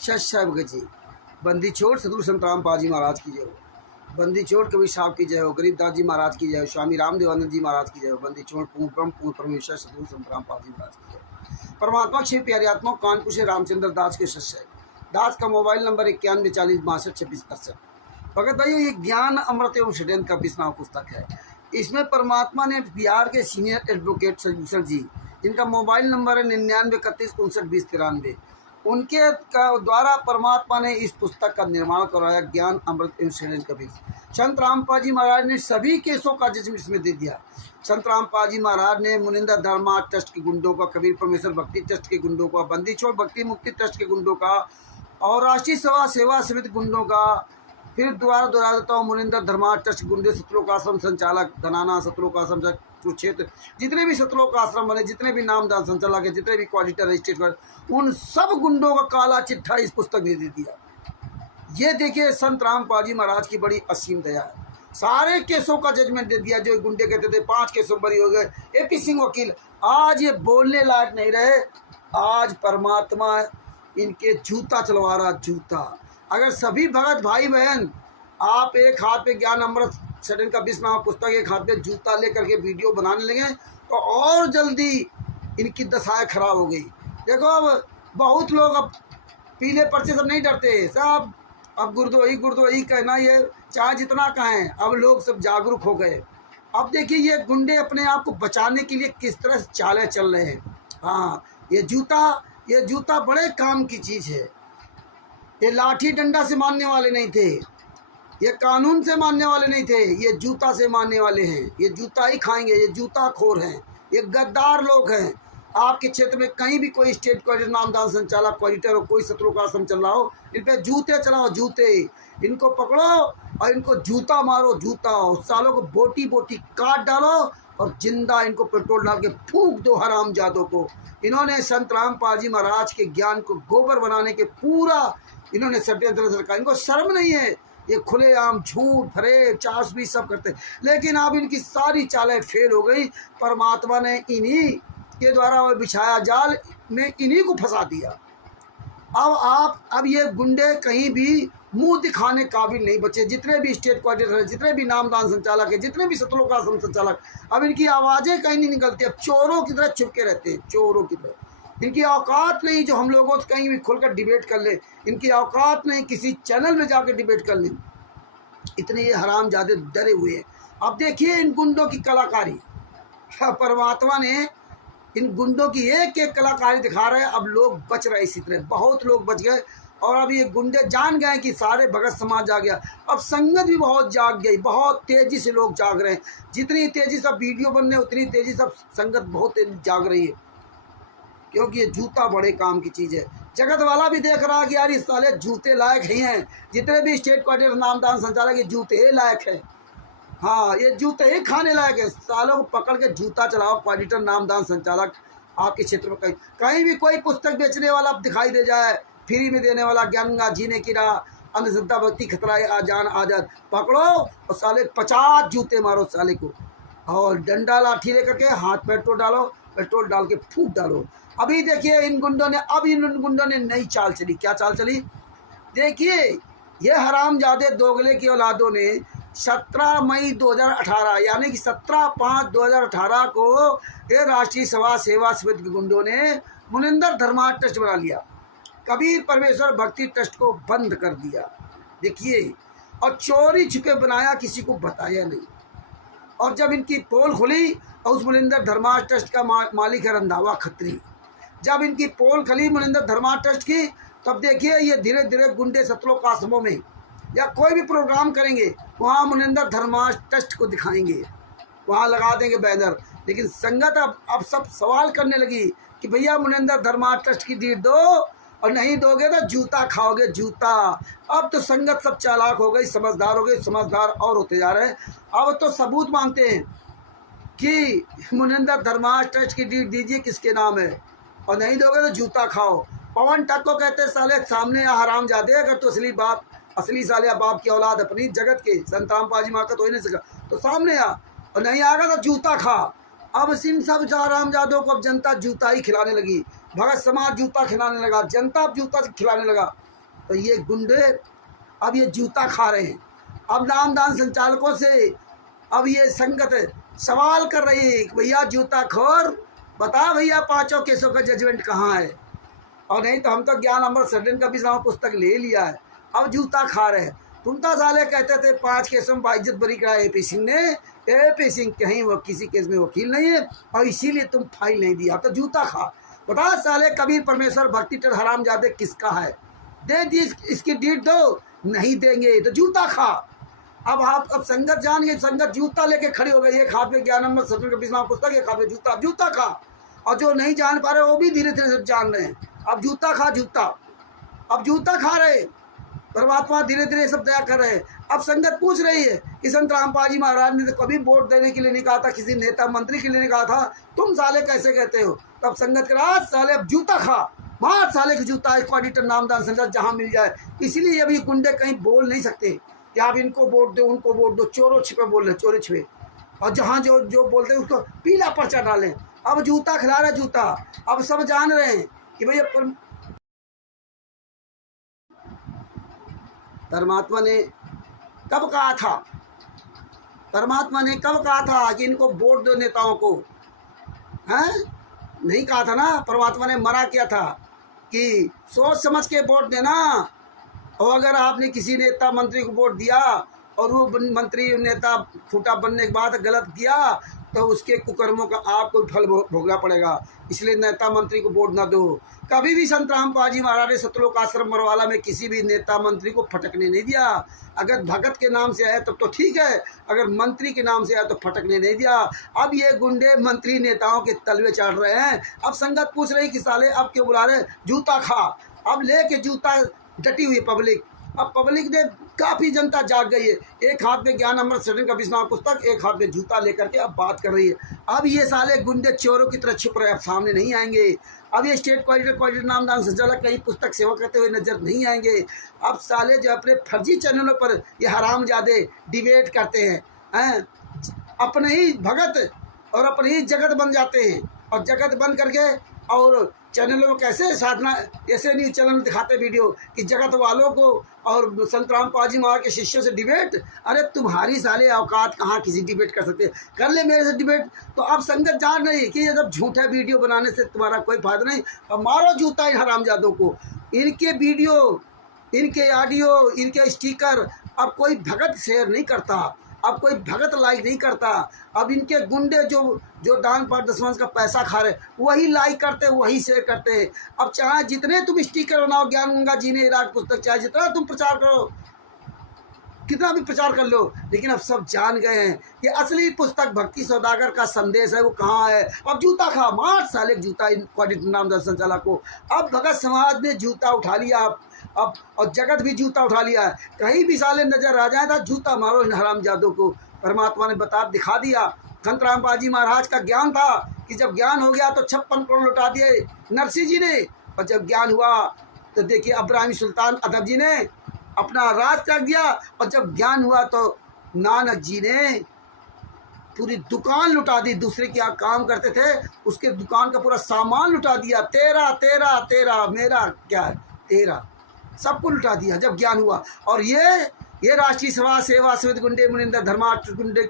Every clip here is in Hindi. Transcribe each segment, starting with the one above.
शश जी। बंदी छोड़ सदगुरु संत रामपाल जी महाराज की जय हो। बंदी छोड़ कबीर साहब की जय हो। गरीबदास जी महाराज की जय हो। स्वामी रामदेवानंद जी महाराज की जय हो। बंदी छोड़ पूर्ण ब्रह्म पूर्ण परमेश्वर सदगुरु संत रामपाल जी महाराज की जय हो। परमात्मा क्षे प्यारे आत्मा कानपुर से रामचंद्र दास के शिष्य दास का मोबाइल नंबर 9140 62 26 68। भगत भाई, ये ज्ञान अमृत एवं षड्यंत्र का 20वां पुस्तक है। इसमें परमात्मा ने बिहार के सीनियर एडवोकेट सलूसर जी, जिनका मोबाइल नंबर है 9931592093, उनके द्वारा परमात्मा ने इस पुस्तक का निर्माण करवाया, ज्ञान अमृत एवं षड्यंत्र का बीज। संत रामपाल जी महाराज ने सभी केसों का जजमेंट इसमें दे दिया। संत रामपाल जी महाराज ने मुनिंदर धर्मा ट्रस्ट के गुंडों का, कबीर परमेश्वर भक्ति ट्रस्ट के गुंडों का, बंदी छोड़ भक्ति मुक्ति ट्रस्ट के गुंडों का और राष्ट्रीय सेवा समिति गुंडों का, फिर दोबारा दोहरा देता हूँ, मुनिंदर धर्मा ट्रस्ट गुंडे, सतलोकाश्रम संचालक धनाना, सतलोकाश्रम कुरुक्षेत्र, जितने भी सतलोकाश्रम बने, जितने भी नामदान संचालक है, जितने भी क्वालिटर रजिस्ट्रेट, उन सब गुंडों का काला चिट्ठा इस पुस्तक में दे दिया। ये देखिए, संत रामपाल जी महाराज की बड़ी असीम दया है। सारे केसों का जजमेंट दे दिया। जो गुंडे कहते थे 5 केसों बरी हो गए, AP सिंह वकील आज ये बोलने लायक नहीं रहे। आज परमात्मा इनके जूता चलवा रहा, जूता। अगर सभी भगत भाई बहन आप एक हाथ पे ज्ञान अमृत षड्यंत्र का 20वां पुस्तक, एक हाथ पे जूता लेकर के वीडियो बनाने लगे तो और जल्दी इनकी दशाएं खराब हो गई। देखो, अब बहुत लोग अब पीले पर्चे सब नहीं डरते, सब अब गुरुद्रोही कहना, ये चाहे जितना कहें, अब लोग सब जागरूक हो गए। अब देखिए, ये गुंडे अपने आप को बचाने के लिए किस तरह से चालें चल रहे हैं। हाँ, ये जूता बड़े काम की चीज़ है। ये लाठी डंडा से मानने वाले नहीं थे, ये कानून से मानने वाले नहीं थे, ये जूता से मानने वाले हैं। ये जूता ही खाएंगे, ये जूता खोर हैं, ये गद्दार लोग हैं। आपके क्षेत्र में कहीं भी कोई स्टेट क्वालिटर नामदान संचालक क्वालिटर हो, कोई सतलोकाश्रम चल रहा हो, इन पे जूते चलाओ, जूते। इनको पकड़ो और इनको जूता मारो, जूता। उस सालों को बोटी बोटी काट डालो और जिंदा इनको पेट्रोल डाल के फूंक दो हरामजादों को। इन्होंने संत रामपाल जी महाराज के ज्ञान को गोबर बनाने के पूरा इन्होंने षड्यंत्र रखा। इनको शर्म नहीं है, ये खुलेआम झूठ फरेब चाशबी सब करते। लेकिन अब इनकी सारी चालें फेल हो गई। परमात्मा ने इन्हीं के द्वारा वो बिछाया जाल में इन्हीं को फंसा दिया। अब ये गुंडे कहीं भी मुंह दिखाने काबिल नहीं बचे। जितने भी स्टेट क्वार्टर है, जितने भी नामदान संचालक है, जितने भी सतलोकाश्रम संचालक, अब इनकी आवाज़ें कहीं नहीं निकलती। अब चोरों की तरह छुपके रहते हैं, चोरों की तरह। इनकी औकात नहीं जो हम लोगों से कहीं भी खुलकर डिबेट कर ले, इनकी औकात नहीं किसी चैनल में जाकर डिबेट कर ले। इतने ये हरामजादे डरे हुए हैं। अब देखिए इन गुंडों की कलाकारी, परमात्मा ने इन गुंडों की एक एक कलाकारी दिखा रहे हैं। अब लोग बच रहे, इसी तरह बहुत लोग बच गए। और अब ये गुंडे जान गए कि सारे भगत समाज जाग गया। अब संगत भी बहुत जाग गई, बहुत तेज़ी से लोग जाग रहे हैं। जितनी तेज़ी से वीडियो बनने उतनी तेज़ी से संगत बहुत तेज़ी जाग रही है, क्योंकि ये जूता बड़े काम की चीज़ है। जगत वाला भी देख रहा कि यार इस साले जूते लायक ही हैं। जितने भी स्टेट क्वार्टर नामदान संचालक ये जूते लायक है। हाँ, ये जूते ही खाने लायक है। सालों को पकड़ के जूता चलाओ। क्वार्टर नामदान संचालक आपके क्षेत्र में कहीं भी कोई पुस्तक बेचने वाला दिखाई दे जाए, फ्री में देने वाला, ज्ञानगंगा जीने की राह, अंधश्रद्धा भक्ति खतरा है, आजान आजाद, पकड़ो और साले 50 जूते मारो साले को। और डंडा लाठी लेकर के हाथ पेट्रोल डालो, पेट्रोल डाल के फूंक डालो। अभी देखिए इन गुंडों ने नई चाल चली। क्या चाल चली? देखिए, ये हरामजादे दोगले की औलादों ने 17 मई 2018 यानी कि 17/5/2018 को ये राष्ट्रीय सेवा समिति के गुंडों ने मुनिंदर धर्मा ट्रस्ट बना लिया, कबीर परमेश्वर भक्ति ट्रस्ट को बंद कर दिया। देखिए, और चोरी छुपे बनाया, किसी को बताया नहीं। और जब इनकी पोल खुली और उस मुनिंदर धर्मा ट्रस्ट का मालिक है रंधावा खत्री, जब इनकी पोल खुली मुनिंदर धर्मा ट्रस्ट की, तब देखिए ये धीरे धीरे गुंडे सतलोकाश्रमों में या कोई भी प्रोग्राम करेंगे वहाँ मुनिंदर धर्मा ट्रस्ट को दिखाएंगे, वहाँ लगा देंगे बैनर। लेकिन संगत अब सब सवाल करने लगी कि भैया मुनिंदर धर्मा ट्रस्ट की डीड दो, और नहीं दोगे तो जूता खाओगे, जूता। अब तो संगत सब चालाक हो गई, समझदार हो गई, समझदार और होते जा रहे हैं। अब तो सबूत मांगते हैं कि मुनिंदर धर्मा ट्रस्ट की डीड दीजिए, किसके नाम है, और नहीं दोगे तो जूता खाओ। पवन टक को कहते साले सामने आ हरामजादे, अगर तो असली साले बाप की औलाद अपनी जगत के संत रामपाल जी महाराज तो ही नहीं सका, तो सामने आ, और नहीं आएगा तो जूता खा। अब इन सब हरामजादों को अब जनता जूता ही खिलाने लगी। भगत समाज जूता खिलाने लगा, जनता जूता खिलाने लगा। तो ये गुंडे अब ये जूता खा रहे हैं। अब नामदान संचालकों से अब ये संगत सवाल कर रही है, भैया जूता खोर बता भैया 5 केसों का जजमेंट कहाँ है। और नहीं तो हम तो ज्ञान अमृत सदन का भी पुस्तक ले लिया है, अब जूता खा रहे हैं। तुम तो साले कहते थे 5 केसों में बाइज्जत बरी करा AP सिंह ने। AP सिंह कहीं वो किसी केस में वकील नहीं है और इसीलिए तुम फाइल नहीं दिया, तो जूता खा। बता साले कबीर परमेश्वर भक्ति टर हराम जादे किसका है, दे दी इसकी डीट दो, नहीं देंगे तो जूता खा। अब संगत जान गई, संगत जूता लेके खड़ी हो गई। एक हाथ में ज्ञान अमृत सदन का भी पुस्तक, एक हाथ में जूता, जूता खा। और जो नहीं जान पा रहे वो भी धीरे धीरे सब जान रहे हैं। अब जूता खा, जूता, अब जूता खा रहे। परमात्मा धीरे धीरे सब दया कर रहे हैं। अब संगत पूछ रही है कि संत रामपाल जी महाराज ने तो कभी वोट देने के लिए नहीं कहा था, किसी नेता मंत्री के लिए नहीं कहा था, तुम साले कैसे कहते हो। तब संगत के राज साले अब जूता खा, मार साले की जूता, एक ऑडिटर नामदान संगत जहाँ मिल जाए। इसलिए अभी गुंडे कहीं बोल नहीं सकते कि आप इनको वोट दो उनको वोट दो, चोरों छिपे बोल रहे, चोरी छिपे। और जहाँ जो जो बोलते हैं उसको पीला पर्चा डालें। अब जूता खिला रहा है जूता। अब सब जान रहे हैं कि भैया परमात्मा ने कब कहा था, परमात्मा ने कब कहा था कि इनको वोट दो नेताओं को, हैं? नहीं कहा था ना। परमात्मा ने मना किया था कि सोच समझ के वोट देना। और अगर आपने किसी नेता मंत्री को वोट दिया और वो मंत्री नेता फूटा बनने के बाद गलत किया तो उसके कुकर्मों का आपको फल भोगना पड़ेगा। इसलिए नेता मंत्री को वोट ना दो। कभी भी संत रामपाल जी महाराज ने सतलोक आश्रम मरवाला में किसी भी नेता मंत्री को फटकने नहीं दिया। अगर भगत के नाम से आया तब तो ठीक है, अगर मंत्री के नाम से आया तो फटकने नहीं दिया। अब ये गुंडे मंत्री नेताओं के तलवे चढ़ रहे हैं। अब संगत पूछ रही कि साले अब क्यों बुला रहे, जूता खा। अब लेके जूता डटी हुई पब्लिक। अब पब्लिक ने काफ़ी जनता जाग गई है। एक हाथ में ज्ञान अमृत सदन का विस्मार पुस्तक, एक हाथ में जूता लेकर के अब बात कर रही है। अब ये साले गुंडे चोरों की तरह छुप रहे, अब सामने नहीं आएंगे। अब ये स्टेट कोऑर्डिनेटर नामदान संचालक कहीं पुस्तक सेवा करते हुए नजर नहीं आएंगे। अब साले जो अपने फर्जी चैनलों पर ये हरामजादे डिबेट करते हैं, अपने ही भगत और अपने ही जगत बन जाते हैं। और जगत बन करके और चैनलों में कैसे साधना, ऐसे न्यूज़ चैनल दिखाते वीडियो कि जगत वालों को और संत रामपाल जी महाराज के शिष्यों से डिबेट। अरे तुम्हारी साले औकात कहाँ किसी डिबेट कर सकते, कर ले मेरे से डिबेट। तो अब संगत जान रही कि ये जब झूठा वीडियो बनाने से तुम्हारा कोई फायदा नहीं। अब मारो जूता इन हरामजादों को। इनके वीडियो, इनके ऑडियो, इनके स्टिकर अब कोई भगत शेयर नहीं करता, अब कोई भगत लाइक नहीं करता। अब इनके गुंडे जो दान पाठ दसवंश का पैसा खा रहे वही लाइक करते, वही शेयर करते। अब चाहे जितने तुम स्टिकर बनाओ ज्ञान गंगा जी ने इराक पुस्तक, चाहे जितना तुम प्रचार करो, कितना भी प्रचार कर लो, लेकिन अब सब जान गए हैं कि असली पुस्तक भक्ति सौदागर का संदेश है वो कहाँ है। अब जूता खा, मार साले जूता इन कोऑर्डिनेटर नामदान संचालक को। अब भगत समाज ने जूता उठा लिया अब और जगत भी जूता उठा लिया है। कहीं भी साले नजर आ जाए तो जूता मारो इन हरामजादों को। परमात्मा ने बता दिखा दिया। संत रामपाल जी महाराज का ज्ञान था कि जब ज्ञान हो गया तो 56 करोड़ लौटा दिए नरसिंह जी ने। और जब ज्ञान हुआ तो देखिए अब्राहिम सुल्तान अदब जी ने अपना राज त्याग दिया। और जब ज्ञान हुआ तो नानक जी ने पूरी दुकान लुटा दी। दूसरे के यहाँ काम करते थे उसके दुकान का पूरा सामान लुटा दिया। तेरा तेरा तेरा, मेरा क्या है तेरा, सबको लुटा दिया जब ज्ञान हुआ। और ये राष्ट्रीय सभा सेवा समिति गुंडे मुनिंदर धर्मार्थ गुंडे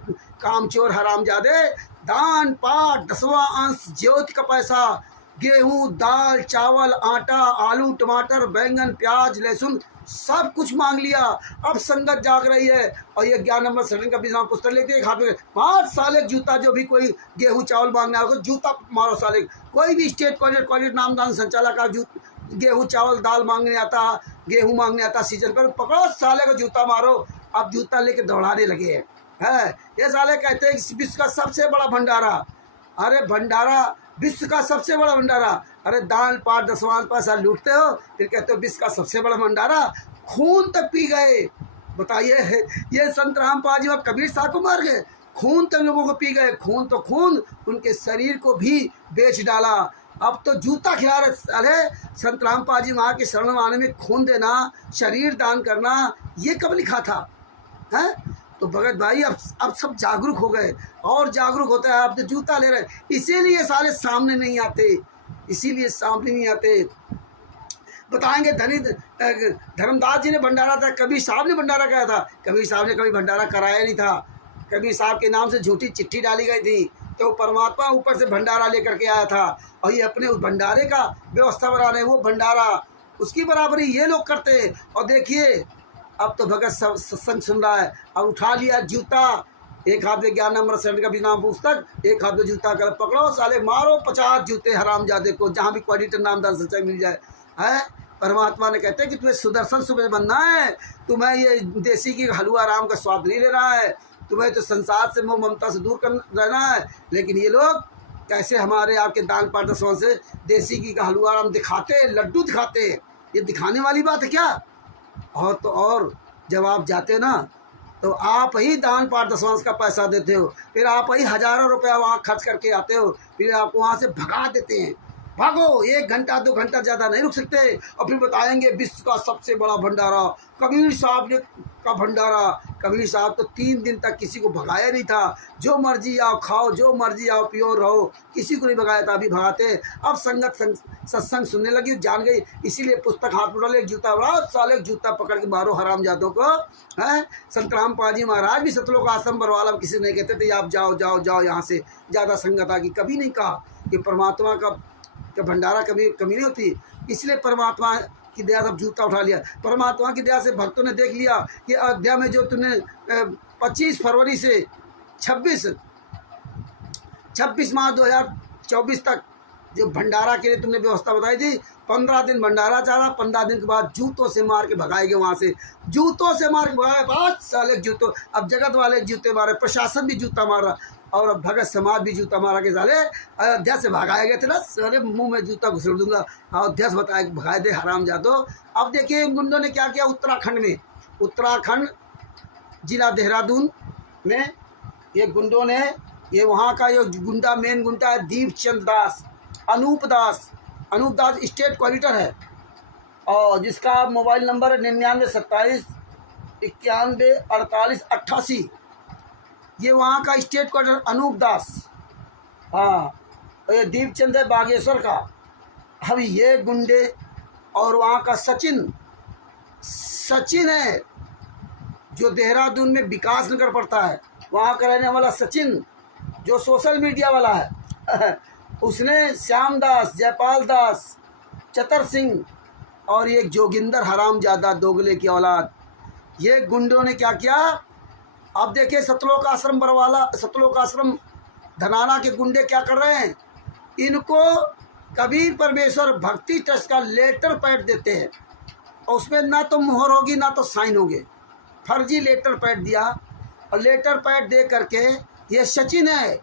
कामचोर हरामजादे दान पाठ 10वां अंश ज्योति का पैसा, गेहूं दाल चावल आटा आलू टमाटर बैंगन प्याज लहसुन सब कुछ मांग लिया। अब संगत जाग रही है। और ये ज्ञान अमृत सदन का विस्मार पुस्तक लेते हैं, हाथ में मार साले जूता। जो भी कोई गेहूं चावल मांगना होगा जूता मारो साले। कोई भी स्टेट कोऑर्डिनेटर नामदान संचालक का गेहूं चावल दाल मांगने आता, गेहूं मांगने आता सीजन पर, पकड़ो साले को जूता मारो। अब जूता लेके दौड़ाने लगे हैं। ये साले कहते हैं कि विश्व का सबसे बड़ा भंडारा। अरे भंडारा, विश्व का सबसे बड़ा भंडारा। अरे दान पाठ दसवां पैसा लूटते हो फिर कहते हो विश्व का सबसे बड़ा भंडारा। खून तक पी गए। बताइए, ये संत रामपाल जी और कबीर साहब को मार गए, खून तक लोगों को पी गए। खून तो खून, उनके शरीर को भी बेच डाला। अब तो जूता खिला रहे। अरे संत रामपाल जी महाराज के शरण आने में खून देना, शरीर दान करना, ये कब लिखा था है? तो भगत भाई अब सब जागरूक हो गए और जागरूक होता है। अब तो जूता ले रहे, इसीलिए सारे सामने नहीं आते, इसीलिए सामने नहीं आते। बताएंगे धर्मदास जी ने भंडारा था, कबीर साहब ने भंडारा कराया था? कबीर साहब ने कभी भंडारा कराया नहीं था। कबीर साहब के नाम से झूठी चिट्ठी डाली गई थी, तो परमात्मा ऊपर से भंडारा लेकर के आया था, और ये अपने उस भंडारे का व्यवस्था बना रहे हैं। वो भंडारा उसकी बराबरी ये लोग करते हैं। और देखिए अब तो भगत सत्संग सुन रहा है, अब उठा लिया जूता, एक हाथ में ज्ञान अमृत का भी नाम पुस्तक, एक हाथ में जूता कर पकड़ो साले, मारो 50 जूते हरामजादे को, जहाँ भी क्वालिटी नामदार सच्चाई मिल जाए। है परमात्मा ने कहते हैं कि तुम्हें सुदर्शन सुबह बनना है, तुम्हें ये देसी की हलवा राम का स्वाद नहीं ले रहा है, तुम्हें तो संसार से मोह ममता से दूर कर रहना है। लेकिन ये लोग कैसे हमारे आपके दान पार्दर्शन से देसी की का हलवा राम दिखाते, लड्डू दिखाते, ये दिखाने वाली बात है क्या? और तो और जब आप जाते ना तो आप ही दान पाठ दशवांश का पैसा देते हो, फिर आप ही हज़ारों रुपया वहाँ खर्च करके आते हो, फिर आपको वहाँ से भगा देते हैं। भागो, 1 घंटा 2 घंटा ज़्यादा नहीं रुक सकते, और फिर बताएंगे विश्व का सबसे बड़ा भंडारा कबीर साहब ने का भंडारा। कबीर साहब तो 3 दिन तक किसी को भगाया नहीं था, जो मर्जी आओ खाओ, जो मर्जी आओ पियो रहो, किसी को नहीं भगाया था। अभी भगाते। अब संगत सत्संग सुनने लगी, जान गई, इसीलिए पुस्तक हाथ में डाले, जूता बड़ा साले जूता पकड़ के मारो हरामजादों को। हैं संतराम पाजी महाराज भी सतलोक आश्रम बरवाला किसी नहीं कहते थे आप जाओ जाओ जाओ यहाँ से, ज़्यादा संगत आ गई, कभी नहीं कहा कि परमात्मा का भंडारा कभी कमी नहीं होती। इसलिए परमात्मा की दया से जूता उठा लिया। परमात्मा की दया से भक्तों ने देख लिया कि अयोध्या में जो तुमने 25 फरवरी से 26 मार्च 2024 तक जो भंडारा के लिए तुमने व्यवस्था बताई थी, 15 दिन भंडारा चला, 15 दिन के बाद जूतों से मार के भगाएंगे वहाँ से, जूतों से मार के भगाए। 5 साल एक जूतों, अब जगत वाले जूते मारे, प्रशासन भी जूता मारा, और अब भगत समाज भी जूता मारा के साले अयोध्या से भगाए गए थे ना, सारे मुंह में जूता घुसेड़ दूंगा, अयोध्या से बताए भगाए थे हराम जादो। अब देखिए इन गुंडों ने क्या किया उत्तराखंड में, उत्तराखंड जिला देहरादून में ये गुंडों ने, ये वहाँ का ये गुंडा मेन गुंडा है दीपचंद दास, अनूप दास स्टेट कोऑर्डिनेटर है, और जिसका मोबाइल नंबर है 99 27 91 48 88। ये वहाँ का स्टेट कोऑर्डिनेटर अनूप दास, हाँ, और ये दीपचंद है बागेश्वर का। अभी ये गुंडे, और वहाँ का सचिन है जो देहरादून में विकास नगर पड़ता है, वहाँ का रहने वाला सचिन जो सोशल मीडिया वाला है उसने श्याम दास, जयपाल दास, चतर सिंह और ये जोगिंदर हरामजादा दोगले की औलाद, ये गुंडों ने क्या किया। अब देखिए सतलोक आश्रम बरवाला, सतलोक आश्रम धनाना के गुंडे क्या कर रहे हैं, इनको कबीर परमेश्वर भक्ति ट्रस्ट का लेटर पैड देते हैं, और उसमें ना तो मुहर होगी ना तो साइन होंगे, फर्जी लेटर पैड दिया। और लेटर पैड दे करके ये सचिन है,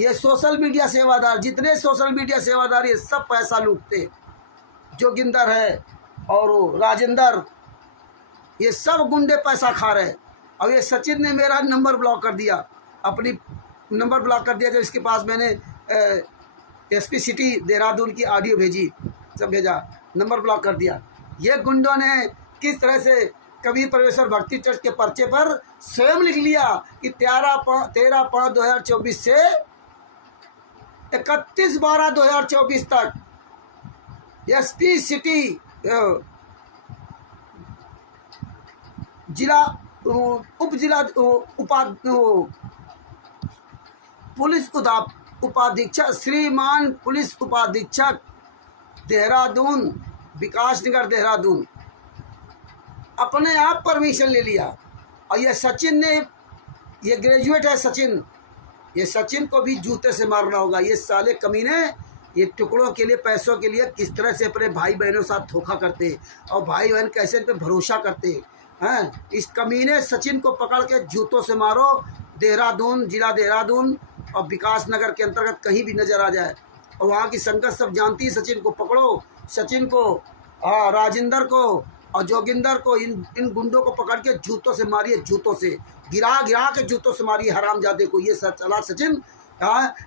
ये सोशल मीडिया सेवादार, जितने सोशल मीडिया सेवादार ये सब पैसा लूटते, जोगिंदर है और राजेंद्र, ये सब गुंडे पैसा खा रहे। अब ये सचिन ने मेरा नंबर ब्लॉक कर दिया, अपनी नंबर ब्लॉक कर दिया, जब इसके पास मैंने एसपी सिटी देहरादून की ऑडियो भेजी, सब भेजा, नंबर ब्लॉक कर दिया। ये गुंडों ने किस तरह से कबीर परमेश्वर भक्ति ट्रस्ट के पर्चे पर स्वयं लिख लिया कि 13/5/2024 से 31/12/2024 तक एसपी सिटी जिला उप जिला पुलिस उपाधीक्षक, श्रीमान पुलिस उपाधीक्षक देहरादून, विकास नगर देहरादून, अपने आप परमिशन ले लिया। और ये सचिन ने, ये ग्रेजुएट है सचिन, ये सचिन को भी जूते से मारना होगा। ये साले कमीने ये टुकड़ों के लिए, पैसों के लिए किस तरह से अपने भाई बहनों के साथ धोखा करते, और भाई बहन कैसे इन पर भरोसा करते हैं। इस कमीने सचिन को पकड़ के जूतों से मारो, देहरादून, जिला देहरादून और विकास नगर के अंतर्गत कहीं भी नजर आ जाए। और वहाँ की संगत सब जानती है, सचिन को पकड़ो, सचिन को, राजेंद्र को और जोगिंदर को, इन गुंडों को पकड़ के जूतों से मारिए, जूतों से गिरा के जूतों से मारिए हरामजादे को। ये चला सचिन,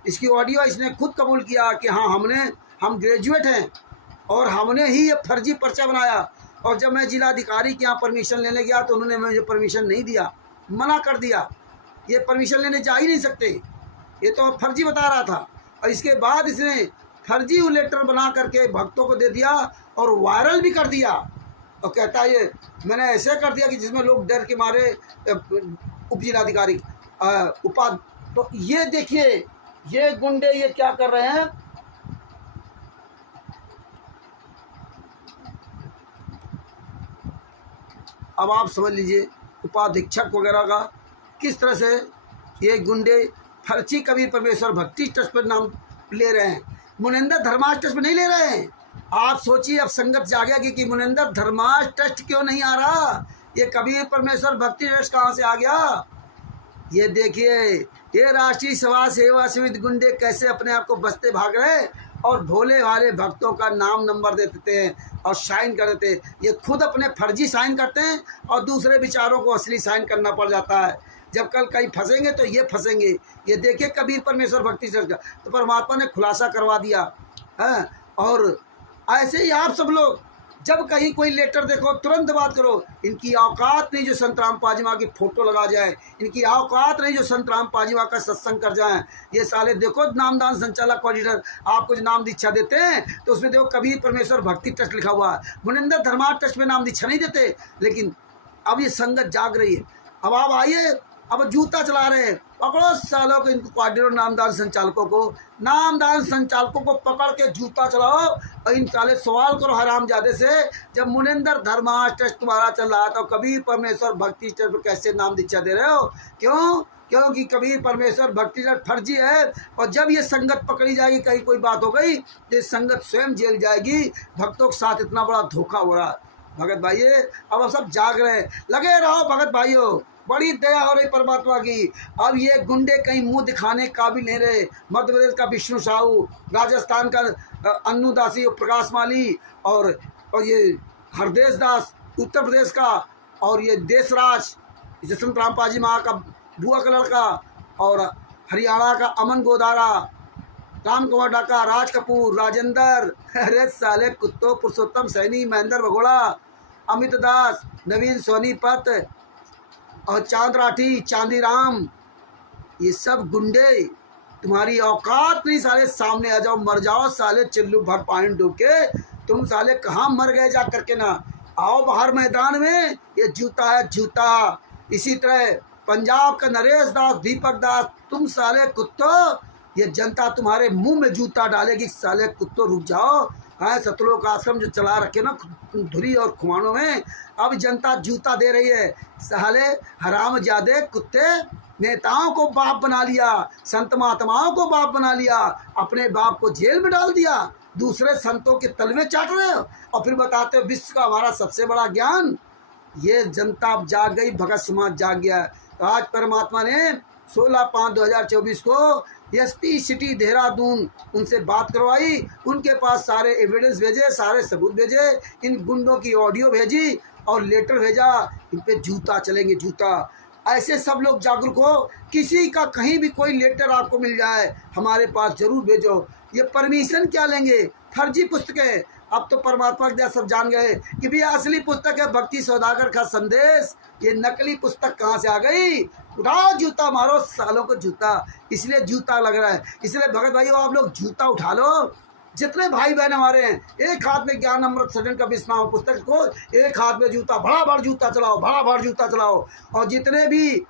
इसकी ऑडियो इसने खुद कबूल किया कि हाँ हम ग्रेजुएट हैं और हमने ही ये फर्जी पर्चा बनाया। और जब मैं जिलाधिकारी के यहाँ परमिशन लेने गया तो उन्होंने मुझे परमिशन नहीं दिया, मना कर दिया, ये परमिशन लेने जा ही नहीं सकते, ये तो फर्जी बता रहा था। और इसके बाद इसने फर्जी लेटर बना करके भक्तों को दे दिया और वायरल भी कर दिया। और कहता है ये मैंने ऐसे कर दिया कि जिसमें लोग डर के मारे उप जिलाधिकारी तो ये देखिए ये गुंडे ये क्या कर रहे हैं। अब आप समझ लीजिए उपाधीक्षक वगैरह का किस तरह से ये गुंडे फर्जी कबीर परमेश्वर भक्ति ट्रस्ट पर नाम ले रहे हैं, मुनिंदर धर्माश ट्रस्ट पर नहीं ले रहे हैं। आप सोचिए अब संगत जागेगी कि मुनिंदर धर्माश ट्रस्ट क्यों नहीं आ रहा, ये कबीर परमेश्वर भक्ति ट्रस्ट कहाँ से आ गया। ये देखिए ये राष्ट्रीय समाज सेवा समिति गुंडे कैसे अपने आप को बचते भाग रहे और भोले भाले भक्तों का नाम नंबर दे देते हैं और साइन कर देते हैं। ये खुद अपने फर्जी साइन करते हैं और दूसरे विचारों को असली साइन करना पड़ जाता है। जब कल कहीं फंसेंगे तो ये फंसेंगे। ये देखिए कबीर परमेश्वर भक्ति ट्रस्ट का तो परमात्मा ने खुलासा करवा दिया है। और ऐसे ही आप सब लोग जब कहीं कोई लेटर देखो तुरंत बात करो। इनकी औकात नहीं जो संत राम पाजीमा की फोटो लगा जाए, इनकी औकात नहीं जो संत राम पाजीमा का सत्संग कर जाए। ये साले देखो नामदान संचालक ऑडिटर आपको जो नाम दीक्षा देते हैं तो उसमें देखो कबीर परमेश्वर भक्ति ट्रस्ट लिखा हुआ है, मुनिंदर धर्माश ट्रस्ट में नाम दीक्षा नहीं देते। लेकिन अब ये संगत जाग रही है। अब आप आइए अब जूता चला रहे हैं, पकड़ो सालों को इनको क्वार्टर नामदान संचालकों को पकड़ के जूता चलाओ और इन साले सवाल करो हरामजादे से। जब मुनिंदर धर्माश ट्रस्ट तुम्हारा चल रहा था कबीर परमेश्वर भक्ति ट्रस्ट पर कैसे नाम दीक्षा दे रहे हो, क्यों? क्योंकि कबीर परमेश्वर भक्ति ट्रस्ट फर्जी है। और जब ये संगत पकड़ी जाएगी कहीं कोई बात हो गई तो ये संगत स्वयं जेल जाएगी। भक्तों के साथ इतना बड़ा धोखा हो रहा है। भगत भाइयों अब सब जाग रहे हैं, लगे रहो भगत भाइयों, बड़ी दया हो रही परमात्मा की। अब ये गुंडे कहीं मुंह दिखाने काबिल नहीं रहे। मध्य प्रदेश का विष्णु साहू, राजस्थान का अन्नू दासी और प्रकाश माली और ये हरदेश दास उत्तर प्रदेश का, और ये देशराज जसवंत राम पाजीमा का बुआ का लड़का, और हरियाणा का अमन गोदारा, राम कुमार डाका, राज कपूर, राजेंद्र, अरे साले कुत्तो, पुरुषोत्तम सैनी, महेंद्र बघोड़ा, अमित दास, नवीन सोनीपत और चांद राठी, चांदीराम, ये सब गुंडे तुम्हारी औकात नहीं। साले सामने आ जाओ, मर जाओ साले चिल्लू भर पानी डूब के। तुम साले कहाँ मर गए जा करके ना आओ बाहर मैदान में। ये जूता है जूता। इसी तरह पंजाब का नरेश दास, दीपक दास, तुम साले कुत्तों, ये जनता तुम्हारे मुंह में जूता डालेगी। साले कुत्तों रुक जाओ। हाँ सतलोक आश्रम जो चला रखे ना धुरी और खुमानों में, अब जनता जूता दे रही है। साले हरामजादे कुत्ते, नेताओं को बाप बना लिया, संत महात्माओं को बाप बना लिया, अपने बाप को जेल में डाल दिया, दूसरे संतों के तलवे चाट रहे हो और फिर बताते हो विश्व का हमारा सबसे बड़ा ज्ञान। ये जनता जाग गई, भगत समाज जाग गया। तो आज परमात्मा ने 16/5/2024 को एसपी सिटी देहरादून उनसे बात करवाई, उनके पास सारे एविडेंस भेजे, सारे सबूत भेजे, इन गुंडों की ऑडियो भेजी और लेटर भेजा। इन पे जूता चलेंगे जूता। ऐसे सब लोग जागरूक हो। किसी का कहीं भी कोई लेटर आपको मिल जाए हमारे पास जरूर भेजो। ये परमिशन क्या लेंगे, फर्जी पुस्तकें। अब तो परमात्मा के दया सब जान गए कि भी असली पुस्तक है भक्ति सौदागर का संदेश। ये नकली पुस्तक कहाँ से आ गई। उठाओ जूता, मारो सालों को जूता। इसलिए जूता लग रहा है। इसलिए भगत भाइयों आप लोग जूता उठा लो। जितने भाई बहन हमारे हैं, एक हाथ में ज्ञान अमृत सदन का विस्माम पुस्तक को, एक हाथ में जूता, बड़ा बड़ा जूता चलाओ, बड़ा बड़ा जूता चलाओ। और जितने भी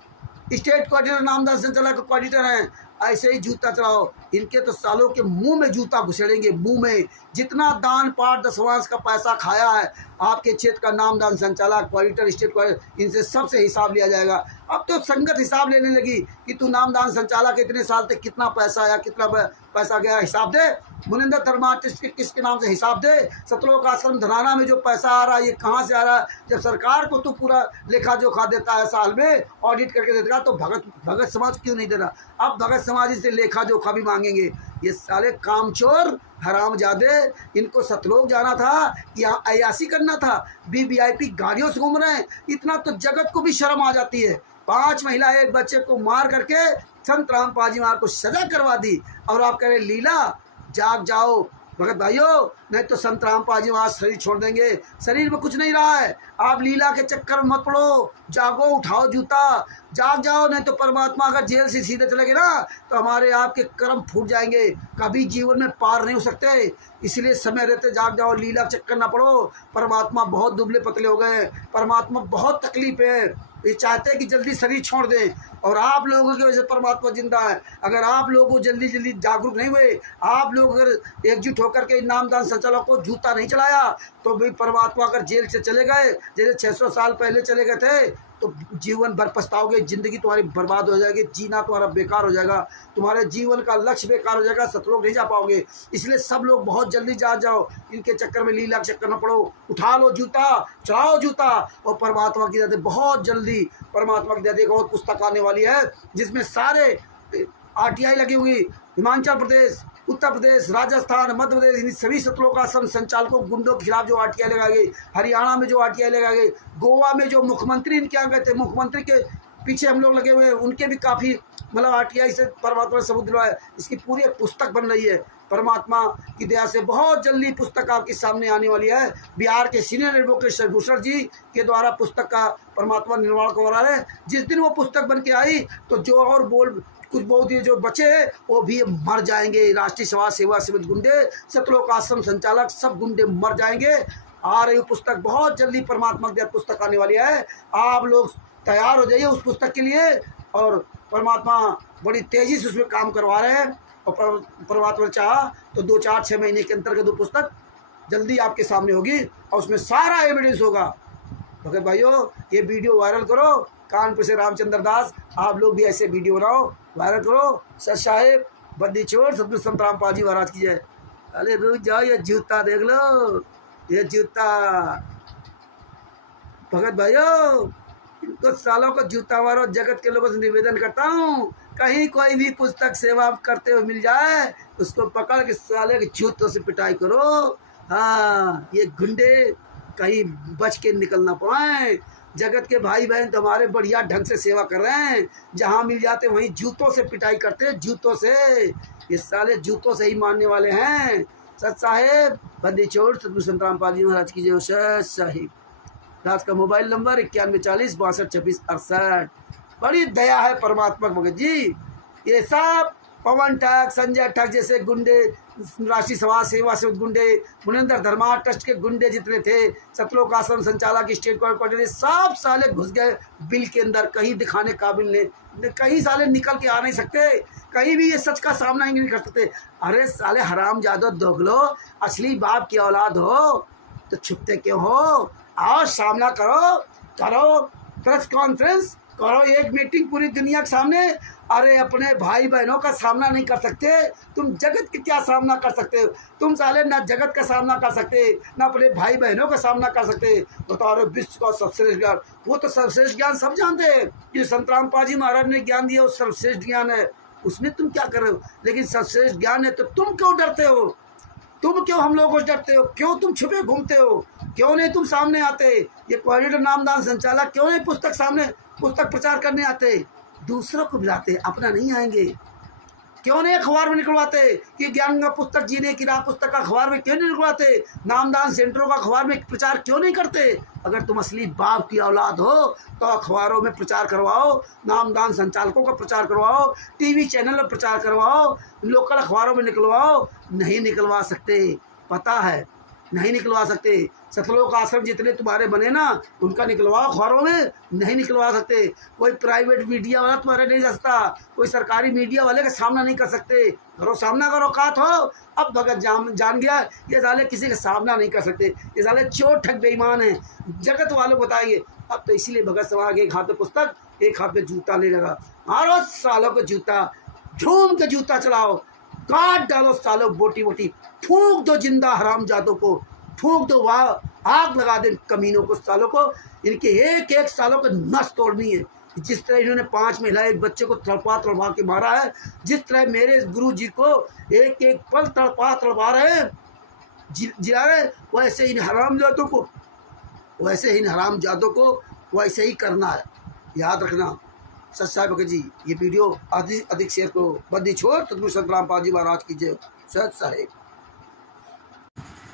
स्टेट कोऑर्डिनेटर नामदान संचालक कोऑर्डिनेटर हैं ऐसे ही जूता चलाओ। इनके तो सालों के मुंह में जूता घुसेड़ेंगे, मुंह में। जितना दान पाठ दशवांश का पैसा खाया है आपके क्षेत्र का नामदान संचालक, कोऑर्डिनेटर, स्टेट कोऑर्डिनेटर, इनसे सबसे हिसाब लिया जाएगा। अब तो संगत हिसाब लेने लगी कि तू नामदान संचालक इतने साल तक कितना पैसा आया, कितना पैसा गया, हिसाब दे। मुनिंदर धर्माश किसके नाम से हिसाब दे। सतलोक आश्रम धनाना में जो पैसा आ रहा है ये कहाँ से आ रहा है। जब सरकार को तू पूरा लेखा जोखा देता है, साल में ऑडिट करके देता, तो भगत समाज क्यों नहीं दे रहा। अब भगत समाज से लेखा जोखा भी मांगेंगे। ये साले कामचोर हरामजादे, इनको सतलोक जाना था, यहाँ अयासी करना था, वीवीआईपी गाड़ियों से घूम रहे हैं। इतना तो जगत को भी शर्म आ जाती है। 5 महिला एक बच्चे को मार करके संत राम पाजीमा को सजा करवा दी और आप कह रहे लीला। जाग जाओ, भगत भाइयों, नहीं तो संत रामपाल जी वहाँ शरीर छोड़ देंगे। शरीर में कुछ नहीं रहा है। आप लीला के चक्कर में मत पड़ो, जागो, उठाओ जूता, जाग जाओ। नहीं तो परमात्मा अगर जेल से सीधे चले गए ना तो हमारे आपके कर्म फूट जाएंगे, कभी जीवन में पार नहीं हो सकते। इसलिए समय रहते जाग जाओ, लीला के चक्कर ना पड़ो। परमात्मा बहुत दुबले पतले हो गए, परमात्मा बहुत तकलीफ है, ये चाहते हैं कि जल्दी शरीर छोड़ दें, और आप लोगों की वजह से परमात्मा जिंदा है। अगर आप लोग जल्दी जल्दी जागरूक नहीं हुए, आप लोग अगर एकजुट होकर के नामदान संचालक को जूता नहीं चलाया, तो भी परमात्मा अगर जेल से चले गए, जैसे 600 साल पहले चले गए थे, तो जीवन भर पछताओगे, जिंदगी तुम्हारी बर्बाद हो जाएगी, जीना तुम्हारा बेकार हो जाएगा, तुम्हारे जीवन का लक्ष्य बेकार हो जाएगा, सतलोक नहीं जा पाओगे। इसलिए सब लोग बहुत जल्दी जा जाओ, इनके चक्कर में, लीला के चक्कर न पड़ो, उठा लो जूता, चढ़ाओ जूता, और परमात्मा की दादी बहुत जल्दी, परमात्मा की दादी एक और पुस्तक आने वाली है जिसमें सारे RTI लगी हुई, हिमाचल प्रदेश, उत्तर प्रदेश, राजस्थान, मध्य प्रदेश, इन सभी सतलोक आश्रम संचालकों गुंडों के खिलाफ जो RTI लगाई गई, हरियाणा में जो RTI लगाई गई, गोवा में जो मुख्यमंत्री इनके आ गए थे, मुख्यमंत्री के पीछे हम लोग लगे हुए हैं, उनके भी काफ़ी मतलब RTI से परमात्मा ने सबूत दिलवाया। इसकी पूरी एक पुस्तक बन रही है, परमात्मा की दया से बहुत जल्दी पुस्तक आपके सामने आने वाली है। बिहार के सीनियर एडवोकेट शशिभूषण जी के द्वारा पुस्तक का परमात्मा निर्माण करवा रहे हैं। जिस दिन वो पुस्तक बन के आई तो जो और कुछ बहुत ही जो बचे हैं वो भी मर जाएंगे। राष्ट्रीय समाज सेवा समिति गुंडे, सतलोक आश्रम संचालक, सब गुंडे मर जाएंगे। आ रही पुस्तक बहुत जल्दी, परमात्मा की पुस्तक आने वाली है। आप लोग तैयार हो जाइए उस पुस्तक के लिए, और परमात्मा बड़ी तेज़ी से उसमें काम करवा रहे हैं। और परमात्मा चाहा तो 2-4-6 महीने के अंतर्गत वो पुस्तक जल्दी आपके सामने होगी और उसमें सारा एविडेंस होगा। भगत भाइयों, ये वीडियो वायरल करो, कानपुर से रामचंद्र दास, आप लोग भी ऐसे वीडियो बनाओ, वायरल करो। सत साहेब, बद्दी छोड़, सतगुरु संत रामपाल जी महाराज की जय। अरे रुक जाओ, ये जूता देख लो, ये जूता। भगत भाइयों, इनको सालों को जूता मारो। जगत के लोगों से निवेदन करता हूँ, कहीं कोई भी पुस्तक सेवा करते हुए मिल जाए, उसको पकड़ के साले के जूतों से पिटाई करो। हाँ, ये गुंडे कहीं बच के निकल ना पाए। जगत के भाई बहन तो हमारे बढ़िया ढंग से सेवा कर रहे हैं, जहाँ मिल जाते वहीं जूतों से पिटाई करते हैं, जूतों से। ये साले जूतों से ही मारने वाले हैं। सत साहेब, बंदी छोड़, सतगुरु संत रामपाल जी महाराज की जय। सत साहिब। दास का मोबाइल नंबर 9140 62 26 68। बड़ी दया है परमात्मा भगत जी। ये सब पवन ठग, संजय ठग जैसे गुंडे, राष्ट्रीय समाज सेवा से गुंडे, मुनिंदर धर्मा ट्रस्ट के गुंडे जितने थे, सतलोक आश्रम संचालक, स्टेट कोऑर्डिनेटर, सब साले घुस गए बिल के अंदर। कहीं दिखाने काबिल नहीं, कहीं साले निकल के आ नहीं सकते, कहीं भी ये सच का सामना ही नहीं कर सकते। अरे साले हराम जादो दोगलो, असली बाप की औलाद हो तो छुपते क्यों हो? आओ, सामना करो, प्रेस कॉन्फ्रेंस करो, एक मीटिंग पूरी दुनिया के सामने। अरे अपने भाई बहनों का सामना नहीं कर सकते, तुम जगत के क्या सामना कर सकते हो? तुम साले ना जगत का सामना कर सकते, ना अपने भाई बहनों का सामना कर सकते। बताओ, तो विश्व का सर्वश्रेष्ठ ज्ञान, वो तो सर्वश्रेष्ठ ज्ञान सब जानते हैं। ये संत रामपाल जी महाराज ने ज्ञान दिया, वो सर्वश्रेष्ठ ज्ञान है, उसमें तुम क्या कर रहे हो? लेकिन सर्वश्रेष्ठ ज्ञान है तो तुम क्यों डरते हो? तुम क्यों हम लोगों से डरते हो? क्यों तुम छुपे घूमते हो? क्यों नहीं तुम सामने आते? ये कोऑर्डिनेटर नामदान संचालक क्यों नहीं पुस्तक प्रचार करने आते? दूसरों को बुलाते, अपना नहीं आएंगे। क्यों नहीं अखबार में निकलवाते कि ज्ञान का पुस्तक, जीने की राह पुस्तक का अखबार में क्यों नहीं निकलवाते? नामदान सेंटरों का अखबार में प्रचार क्यों नहीं करते? अगर तुम असली बाप की औलाद हो तो अखबारों में प्रचार करवाओ, नामदान संचालकों का प्रचार करवाओ, टीवी चैनल में प्रचार करवाओ, लोकल अखबारों में निकलवाओ। नहीं निकलवा सकते, पता है, नहीं निकलवा सकते। सतलोक आश्रम जितने तुम्हारे बने ना, उनका निकलवाओ अखबारों में, नहीं निकलवा सकते। कोई प्राइवेट मीडिया वाला तुम्हारे नहीं जा सकता, कोई सरकारी मीडिया वाले का सामना नहीं कर सकते। करो, सामना करो, औकात हो। अब भगत जान गया, ये साले किसी का सामना नहीं कर सकते, ये साले चोर ठग बेईमान हैं, जगत वालों को बताएंगे। अब तो इसीलिए भगत समाज एक हाथ में पुस्तक, एक हाथ में जूता ले लगा। मारो सालों को जूता, झूम के जूता चलाओ, काट डालो सालों बोटी बोटी, फूंक दो जिंदा हरामजादों को, फूंक दो, वहाँ आग लगा दे कमीनों को, सालों को। इनके एक एक सालों को नस तोड़नी है। जिस तरह इन्होंने 5 महिला एक बच्चे को तड़पा के मारा है, जिस तरह मेरे गुरु जी को एक एक पल तड़पा रहे हैं, जिला रहे, वैसे इन हरामजादों को वैसे ही करना है, याद रखना। सत साहिब भगत जी, ये वीडियो अधिक शेयर करो। बद्दी छोड़, सतगुरु संत रामपाल जी महाराज की जय। सत साहिब।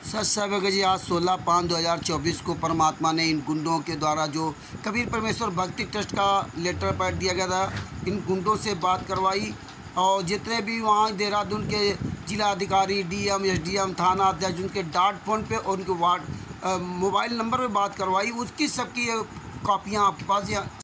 सच साहब है कि जी आज 16/5/2024 को परमात्मा ने इन गुंडों के द्वारा जो कबीर परमेश्वर भक्ति ट्रस्ट का लेटर पैड दिया गया था, इन गुंडों से बात करवाई और जितने भी वहाँ देहरादून के जिला अधिकारी, डीएम, एसडीएम, थाना अध्यक्ष, उनके डाट फोन पे और उनके वार्ड मोबाइल नंबर पे बात करवाई, उसकी सबकी कॉपियाँ आपके पास यहाँ